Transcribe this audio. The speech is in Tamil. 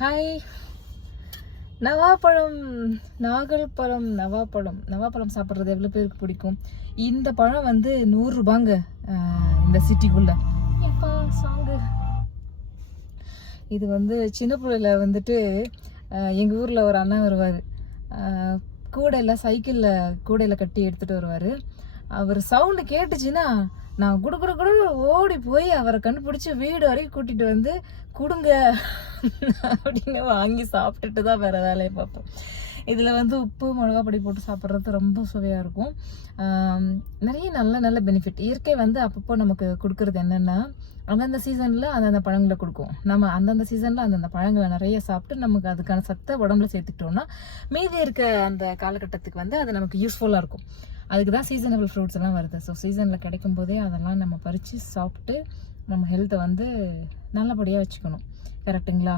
ஹாய். நவாப்பழம், நாகல்பழம், நவாப்பழம் சாப்பிட்றது எவ்வளோ பேருக்கு பிடிக்கும்? இந்த பழம் வந்து 100 ரூபாங்க இந்த சிட்டிக்குள்ள. எப்பா சாங்கு. இது வந்து சின்ன பிள்ளையில வந்துட்டு எங்கள் ஊரில் ஒரு அண்ணன் வருவார். கூடையில் சைக்கிளில் கூடையில் கட்டி எடுத்துகிட்டு வருவார். அவர் சவுண்டு கேட்டுச்சுன்னா நான் குடு குடு குடு ஓடி போய் அவரை கண்டுபிடிச்சி வீடு வரைக்கும் கூட்டிகிட்டு வந்து கொடுங்க அப்படின்னு வாங்கி சாப்பிட்டுட்டு தான் வேறு வேலையை பார்ப்போம். இதில் வந்து உப்பு மிளகாப்பொடி போட்டு சாப்பிட்றது ரொம்ப சுவையாக இருக்கும். நிறைய நல்ல நல்ல பெனிஃபிட். இயற்கை வந்து அப்பப்போ நமக்கு கொடுக்குறது என்னென்னா, அந்தந்த சீசனில் அந்தந்த பழங்களை கொடுக்கும். நம்ம அந்தந்த சீசனில் அந்தந்த பழங்களை நிறைய சாப்பிட்டு நமக்கு அதுக்கான சத்தை உடம்புல சேர்த்துக்கிட்டோம்னா மீதி இருக்க அந்த காலகட்டத்துக்கு வந்து அது நமக்கு யூஸ்ஃபுல்லாக இருக்கும். அதுக்கு தான் சீசனபிள் ஃப்ரூட்ஸ் எல்லாம் வருது. ஸோ சீசனில் கிடைக்கும் போதே அதெல்லாம் நம்ம பறித்து சாப்பிட்டு நம்ம ஹெல்த்தை வந்து நல்லபடியாக வச்சுக்கணும். கரெக்டுங்களா?